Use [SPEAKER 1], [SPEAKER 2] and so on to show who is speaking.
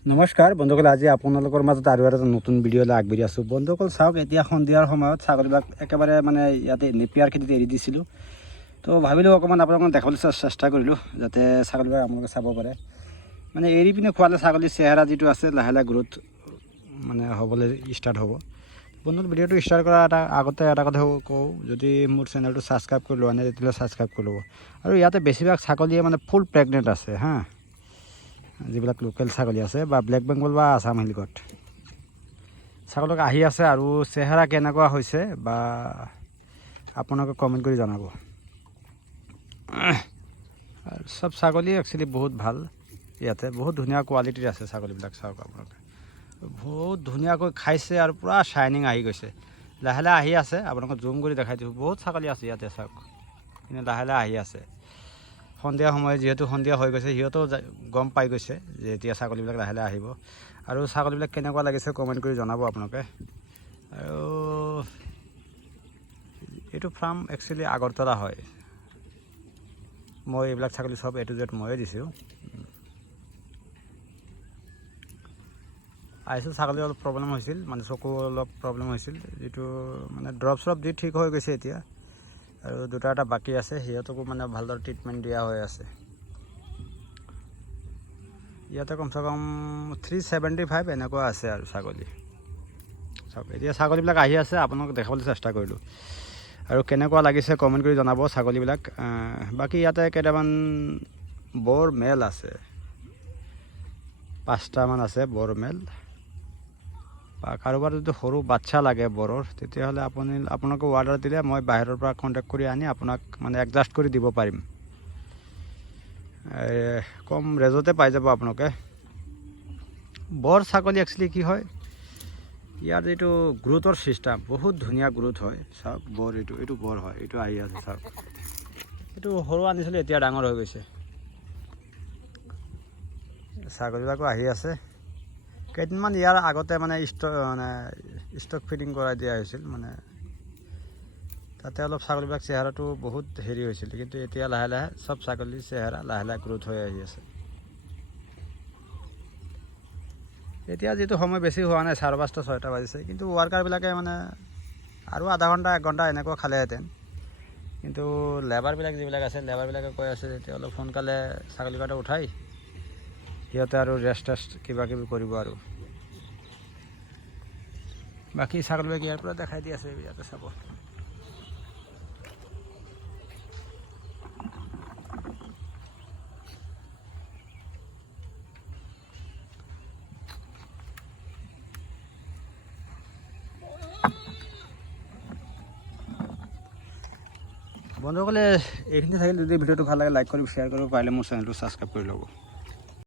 [SPEAKER 1] নমস্কাৰ বন্ধুসকল আজি আপোনালোকৰ মাজত আৰু এটা নতুন ভিডিঅ'লৈ আগবাঢ়ি আছোঁ। বন্ধুসকল চাওক, এতিয়া সন্ধিয়াৰ সময়ত ছাগলীবিলাক একেবাৰে মানে ইয়াতে নেপিয়াৰ খেতিত এৰি দিছিলোঁ। তো ভাবিলোঁ অকণমান আপোনালোকক দেখাবলৈ চেষ্টা কৰিলোঁ, যাতে ছাগলীবিলাক আপোনালোকে চাব পাৰে। মানে এৰি পিনে খোৱালে ছাগলীৰ চেহেৰা যিটো আছে, লাহে লাহে গ্ৰোথ মানে হ'বলৈ ষ্টাৰ্ট হ'ব। বন্ধু ভিডিঅ'টো ষ্টাৰ্ট কৰাৰ এটা আগতে এটা কথা কওঁ, যদি মোৰ চেনেলটো ছাবস্ক্ৰাইব কৰি লোৱা নাই, তেতিয়াহ'লে ছাবস্ক্ৰাইব কৰি ল'ব। আৰু ইয়াতে বেছিভাগ ছাগলীয়ে মানে ফুল প্ৰেগনেণ্ট আছে, হা? যিবিলাক লোকেল ছাগলী আছে বা ব্লেক বেংগল বা আছাম হেলিকট ছাগলীক আহি আছে আৰু চেহেৰা কেনেকুৱা হৈছে বা আপোনালোকে কমেণ্ট কৰি জনাব। আৰু চব ছাগলী একচুৱেলি বহুত ভালো। ইয়াতে বহুত ধুনীয়া কোৱালিটিৰ আছে ছাগলীবিলাক চাওক আপোনালোকে। বহুত ধুনীয়াকৈ খাইছে আৰু পূৰা শ্বাইনিং আহি গৈছে। লাহে লাহে আহি আছে। আপোনালোকক জুম কৰি দেখাই দিছোঁ বহুত ছাগলী আছে ইয়াতে চাওক। কিন্তু লাহে লাহে আহি আছে। সন্ধিয়া সময় যিহেতু সন্ধিয়া হৈ গৈছে, সিহঁতেও গম পাই গৈছে যে এতিয়া ছাগলীবিলাক লাহে লাহে আহিব। আৰু ছাগলীবিলাক কেনেকুৱা লাগিছে কমেণ্ট কৰি জনাব আপোনালোকে। আৰু এইটো ফাৰ্ম একচুৱেলি আগৰতলা হয়। মই এইবিলাক ছাগলী চব এ টু জেড ময়ে দিছোঁ। আহিছিল ছাগলী অলপ প্ৰব্লেম হৈছিল মানে চকু অলপ প্ৰব্লেম হৈছিল, যিটো মানে ড্ৰপ চ্ৰপ দি ঠিক হৈ গৈছে এতিয়া। আৰু দুটা এটা বাকী আছে, সিহঁতকো মানে ভালদৰে ট্ৰিটমেণ্ট দিয়া হৈ আছে। ইয়াতে কমচে কম থ্ৰী ছেভেণ্টি ফাইভ এনেকুৱা আছে আৰু ছাগলী। চাওক, এতিয়া ছাগলীবিলাক আহি আছে, আপোনালোকক দেখাবলৈ চেষ্টা কৰিলোঁ। আৰু কেনেকুৱা লাগিছে কমেণ্ট কৰি জনাব ছাগলীবিলাক। বাকী ইয়াতে কেইটামান বৰ মেল আছে। পাঁচটামান আছে বৰ মেল বা কাৰোবাৰ যদি সৰু বাচ্চা লাগে, বৰৰ, তেতিয়াহ'লে আপুনি আপোনালোকে অৰ্ডাৰ দিলে মই বাহিৰৰ পৰা কণ্টেক্ট কৰি আনি আপোনাক মানে এডজাষ্ট কৰি দিব পাৰিম। কম ৰেজতে পাই যাব আপোনালোকে। বৰ ছাগলী একচুৱেলি কি হয়, ইয়াৰ যিটো গ্ৰোথৰ ছিষ্টেম বহুত ধুনীয়া গ্ৰোথ হয়। চাওক, বৰ, এইটো এইটো বৰ হয়, এইটো আহি আছে, চাওক। এইটো সৰু আনিছিলোঁ, এতিয়া ডাঙৰ হৈ গৈছে। ছাগলীবিলাকো আহি আছে। কেইদিনমান ইয়াৰ আগতে মানে ষ্টক মানে ষ্টক ফিডিং কৰাই দিয়া হৈছিল মানে তাতে অলপ ছাগলীবিলাক চেহেৰাটো বহুত হেৰি হৈছিল, কিন্তু এতিয়া লাহে লাহে চব ছাগলীৰ চেহেৰা লাহে লাহে গ্ৰোথ হৈ আহি আছে। এতিয়া যিটো সময় বেছি হোৱা নাই, চাৰে পাঁচটা, ছয়টা বাজিছে, কিন্তু ৱাৰ্কাৰবিলাকে মানে আৰু আধা ঘণ্টা, এক ঘণ্টা এনেকুৱা খালেহেঁতেন। কিন্তু লেবাৰবিলাক যিবিলাক আছে লেবাৰবিলাকে কৈ আছে এতিয়া অলপ সোনকালে ছাগলীকেইটা উঠাই। সিহঁতে আৰু ৰেষ্ট টেষ্ট কিবা কিবি কৰিব আৰু। বাকী ছাগলীবিলাক ইয়াৰ পৰা দেখাই দি আছে ইয়াতে চাব। বন্ধুসকলে, এইখিনি থাকিল যদি ভিডিঅ'টো ভালো লাগে লাইক কৰিব শ্বেয়াৰ কৰিব পাৰিলে মোৰ চেনেলটো ছাবস্ক্ৰাইব কৰি ল'ব।